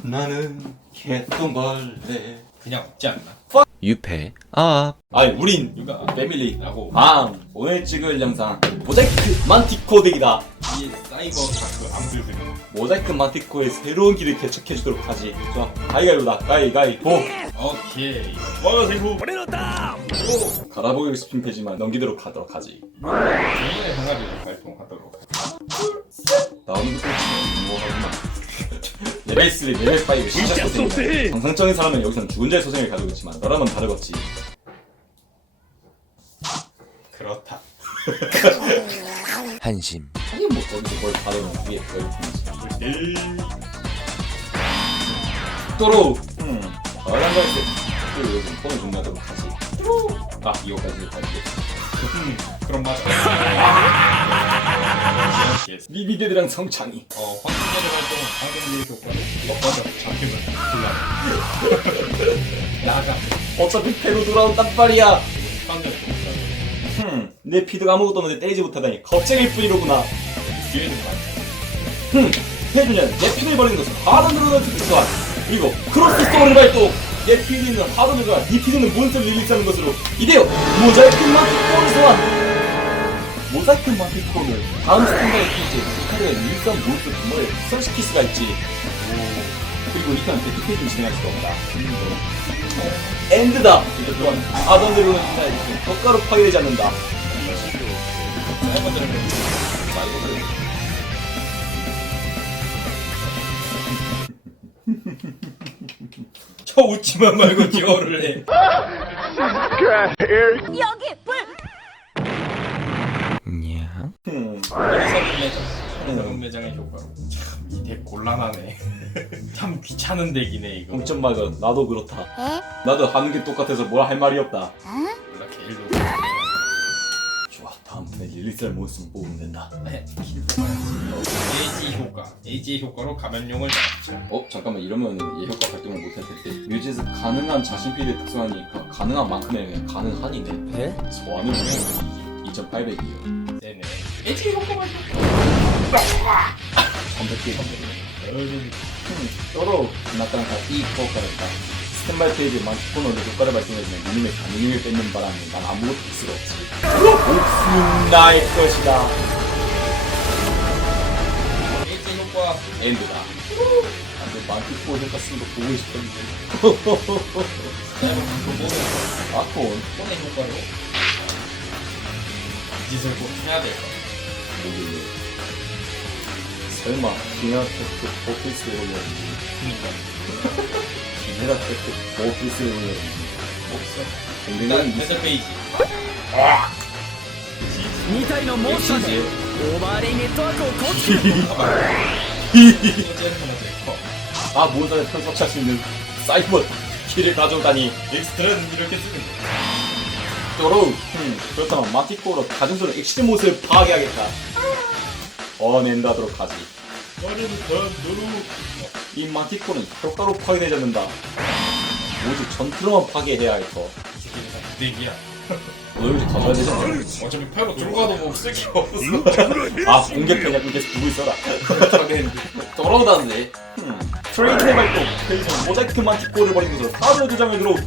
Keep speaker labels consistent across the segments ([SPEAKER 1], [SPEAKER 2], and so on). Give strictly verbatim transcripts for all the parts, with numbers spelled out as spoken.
[SPEAKER 1] 나는 개똥벌레.
[SPEAKER 2] 그냥 없지 않나?
[SPEAKER 3] 유패 아
[SPEAKER 1] 아니 우린
[SPEAKER 2] 누가
[SPEAKER 1] 패밀리라고. 아 오늘 찍을 영상 모자이크 만티코 덱이다.
[SPEAKER 2] 이 사이버 다크 암들들
[SPEAKER 1] 모자이크 만티코의 새로운 길을 개척해주도록 하지. 좋아, 가위가위보다 가위가위보.
[SPEAKER 2] 오케이 먹으세요.
[SPEAKER 1] 갈아보기로 싶은 페이지만 넘기도록 하도록 하지.
[SPEAKER 2] 중간에 강아지를 발동하도록
[SPEAKER 1] 나오는 것도 뭐하구나. 레벨 삼, 레벨 오 시작 소생이다. 정상적인 사람은 여기선 죽은 자의 소생을 가지고 있지만 너라면 다르겠지.
[SPEAKER 2] 그렇다.
[SPEAKER 3] 한심
[SPEAKER 1] 하긴 뭐 거기서 뭘 받아놓은 게 별뿐이지. 또로 음 어떤 거였어? 그 요즘 폰을 종료하도록 하지. 아 이거까지 할게.
[SPEAKER 2] 음 그럼 맞아.
[SPEAKER 1] 미미대들랑 성창이.
[SPEAKER 2] 어 황금열의 활동은 상대의 효과로 먹어서 잡히면 곤란. 나가.
[SPEAKER 1] 어차피 패로 돌아온단 말이야.
[SPEAKER 2] 황금열 효과.
[SPEAKER 1] 흠, 내 피드가 아무것도 없는데 때리지 못하다니 겁쟁일 뿐이로구나.
[SPEAKER 2] 기회는 많아.
[SPEAKER 1] 흠, 해주면 내 피를 버리는 것은 하단으로 넣을 수 있어. 그리고 크로스 스토어를 발동. 내 피드는 하단으로 가, 네 피드는 몬스터를 릴리스하는 것으로 이대요 모자이크 만티코어를 소환. 모자이크 만티코어는 다음 스탠다드 퀴즈 이 카드에 릴리스한 몬스터 두 마리를 특성시킬 수가 있지. 오. 그리고 이 칸 데프페이지는 진행할 수가 없다. 엔드다. 이거 또한 하단으로는 이제 효과로 파괴되지 않는다.
[SPEAKER 2] 사이버들은
[SPEAKER 1] 사이버들.
[SPEAKER 2] 저 웃지만 말고 기어를 해.
[SPEAKER 4] 여기 불!
[SPEAKER 3] 냐
[SPEAKER 1] 음.
[SPEAKER 2] 어리석은 매장. 어리석은 매장의 효과로. 참 이 덱 곤란하네. 참 귀찮은 덱이네 이거.
[SPEAKER 1] 엄청 맞아. 나도 그렇다. 나도 하는 게 똑같아서 뭐라 할 말이 없다.
[SPEAKER 2] 몰라 게일로.
[SPEAKER 1] 좋아, 다음 턴에 릴리스할 몬스터 뽑으면 된다.
[SPEAKER 2] 네. 에이지 효과. 에이지 효과로 감염용을 잡죠.
[SPEAKER 1] 어? 잠깐만, 이러면 얘 효과 발동을 못할 텐데. 뮤지에서 가능한 자신 필드 특성하니까 가능한 만큼의 그냥 가능한이네.
[SPEAKER 3] 배?
[SPEAKER 1] 소환은 그냥 이천팔백이요.
[SPEAKER 2] 네네. 에이지 효과만.
[SPEAKER 1] 삼백 개. 또로 나타난 이 효과를 했다. 스탠바이 페이지에 만티코너로 효과를 발동해주면 미니맵 가능을 뺏는 바람에 난 아무것도 할 수가 없지. 목숨은 나의 것이다.
[SPEAKER 2] 에이지 효과.
[SPEAKER 1] 엔드다. 안돼, 만티코 효과 쓰는 거 보고 싶었는데. 아콘.
[SPEAKER 2] 폰의 효과로 이 짓을 꼭 해야 될 거.
[SPEAKER 1] 여기 설마 기네라테크 보피스를 올렸는지.
[SPEAKER 2] 그니까.
[SPEAKER 1] 기네라테크 보피스를 올렸는지.
[SPEAKER 2] 없어.
[SPEAKER 1] 굉장히
[SPEAKER 2] 일단 헤드 페이지.
[SPEAKER 5] に体のモンスターでオーバーレイネットワークを構築
[SPEAKER 2] 어제 하나
[SPEAKER 1] 아, 몬스터를 편섭할 수 있는 사이버 키를 가져오다니.
[SPEAKER 2] 엑스트라는 이렇게 쓰는 거.
[SPEAKER 1] 또로 음, 그렇다면 마티코로 가진수는 엑시드 모습을 파괴하겠다. 어낸다도록 하지.
[SPEAKER 2] 너는 더 누루.
[SPEAKER 1] 이 마티코는 효과로 파괴되지 않는다. 오직 전투로만 파괴해야 해서.
[SPEAKER 2] 이 새끼는 다 부대기야.
[SPEAKER 1] 너 여기서 가져야 되잖아.
[SPEAKER 2] 어차피 패로 들어가도 뭐 쓸게 없어.
[SPEAKER 1] 아, 공격패냐 계속 두고 있어라.
[SPEAKER 2] 저는
[SPEAKER 1] 돌아오다는데. 음, 트레이드의 발동. 그래서 모자이크 마티코를 버린 것으로 사별 두 장을 들어.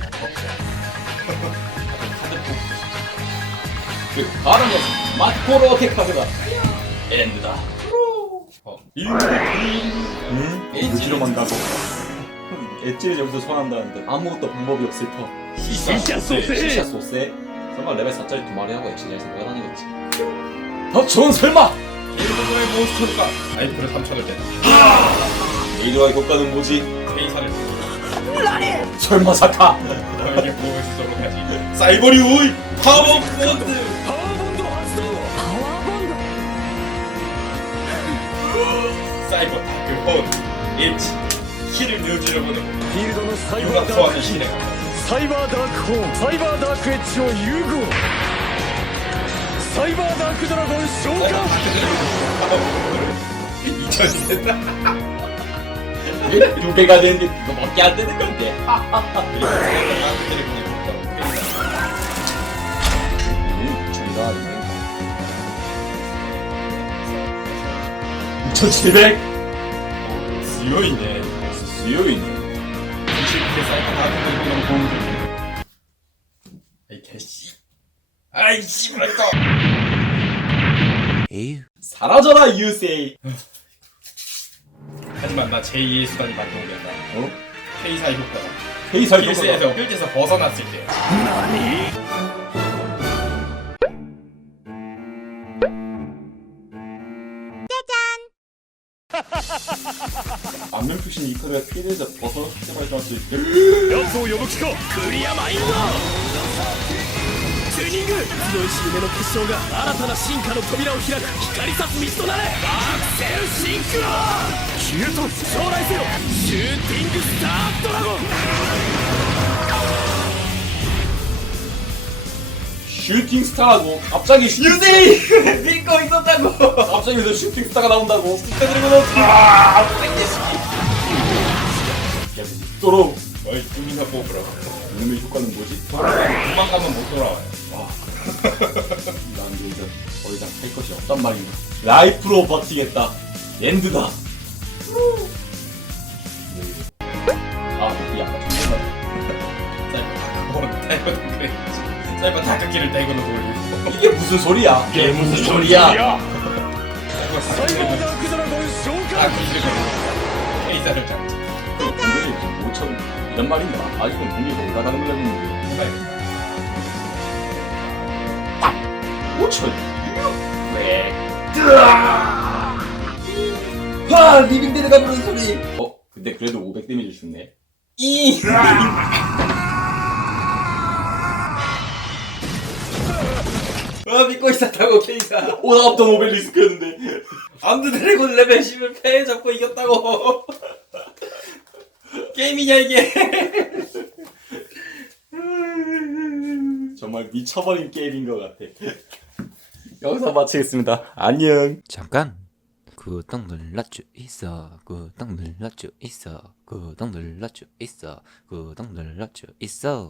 [SPEAKER 1] 그리고 다른 녀석 마티코로 어택 카드가 엔드다.
[SPEAKER 2] 어.
[SPEAKER 1] 응? 뮤지로 만다고. 엣지를 여기서 소환한다는데 아무것도 방법이 없을 터.
[SPEAKER 2] 시샤
[SPEAKER 1] 시샤 소세? 설마 레벨 사짜리 두 마리 하고 엑시 잘 생각하다니겠지. 더 좋은 설마!
[SPEAKER 2] 일본어의 몬스터가 라이프를 삼천을 댄다.
[SPEAKER 1] 에이드와의 효과는 뭐지?
[SPEAKER 2] 페이사를
[SPEAKER 1] 설마 사카!
[SPEAKER 2] 너에게 보호해 주도록 하지. 사이버리 우이 파워 본드.
[SPEAKER 5] パワーボンド発動パワーボンド
[SPEAKER 2] 사이버 다크 본 엣지 힐을 뮤지를 보내고
[SPEAKER 5] フィールドのサイバ
[SPEAKER 2] 융합
[SPEAKER 5] ーダー
[SPEAKER 2] 소환을
[SPEAKER 5] クヒー
[SPEAKER 2] 진행한다.
[SPEAKER 5] サイバーダークホーンサイバーダークエッジを融合サイバーダークドラゴン召喚
[SPEAKER 2] 이천이 됐다.
[SPEAKER 1] 왜 두 개가 되는데 그거밖에 안 되는 건데. 음, 정답이네. 이천칠백?
[SPEAKER 2] 수요이네.
[SPEAKER 1] 수요일이네.
[SPEAKER 2] 이십일 사이트 같은 거 이런 공. 아이 개씨. 아이 씨발 또.
[SPEAKER 3] 에휴.
[SPEAKER 1] 사라져라 유세이.
[SPEAKER 2] 하지만 나 제이의 수단이 발동된다.
[SPEAKER 1] 어?
[SPEAKER 2] K사의 효과다.
[SPEAKER 1] 회의사
[SPEAKER 2] 필스에서 필드에서 벗어났을 때.
[SPEAKER 1] 안면 표신 이 카드가 필드에서 벗어났을 때 발동했을 때.
[SPEAKER 5] やつを呼ぶ気かクリアマインドチューニング強いし夢の結晶が新たな進化の扉を開く光さす道となれアクセルシンクロキュート将来せよシューティングスタードラゴン
[SPEAKER 1] 슈팅 스타라고 갑자기 유세이 믿고 있었다고. 갑자기 여기서 슈팅 스타가 나온다고. 스타 드래곤은 아 땡겼어. 또로
[SPEAKER 2] 어이 뚱이나 뽑으라.
[SPEAKER 1] 이놈의 효과는 뭐지?
[SPEAKER 2] 도망가면 못 돌아와요.
[SPEAKER 1] 난 여기서 더 이상 할 것이 없단 말인가. 라이프로 버티겠다. 엔드다. 아 여기 아까 충분하다.
[SPEAKER 2] 사이버 다크본 타이거는 그래. 사이버 다크키를 타이거는 돌리고.
[SPEAKER 1] 이게 무슨 소리야? 이게 무슨 소리야?
[SPEAKER 2] 사이버
[SPEAKER 5] サイバー
[SPEAKER 2] 다크키를
[SPEAKER 5] ダークドラゴン召喚
[SPEAKER 2] 다크키를 K사를 잡지.
[SPEAKER 1] 분명히 오천 이런 말인가? 아직은 분명히 올라가는 걸 했는데
[SPEAKER 2] 해봐야겠다.
[SPEAKER 1] 오천 왜? 와 리빙데드가 부는 소리. 어? 근데 그래도 오백 데미지 줬네. 이.
[SPEAKER 4] 어 믿고 있었다고 케이사.
[SPEAKER 1] 오다업던 오벨리스크였는데.
[SPEAKER 4] 암드 드래곤 레벨 십을 패 잡고 이겼다고. 게임이냐 이게.
[SPEAKER 1] 정말 미쳐버린 게임인 것 같아. 여기서 마치겠습니다. 안녕.
[SPEAKER 3] 잠깐. 구독 눌러줘 있어. 구독 눌러줘 있어. 구독 눌러줘 있어. 구독 눌러줘 있어.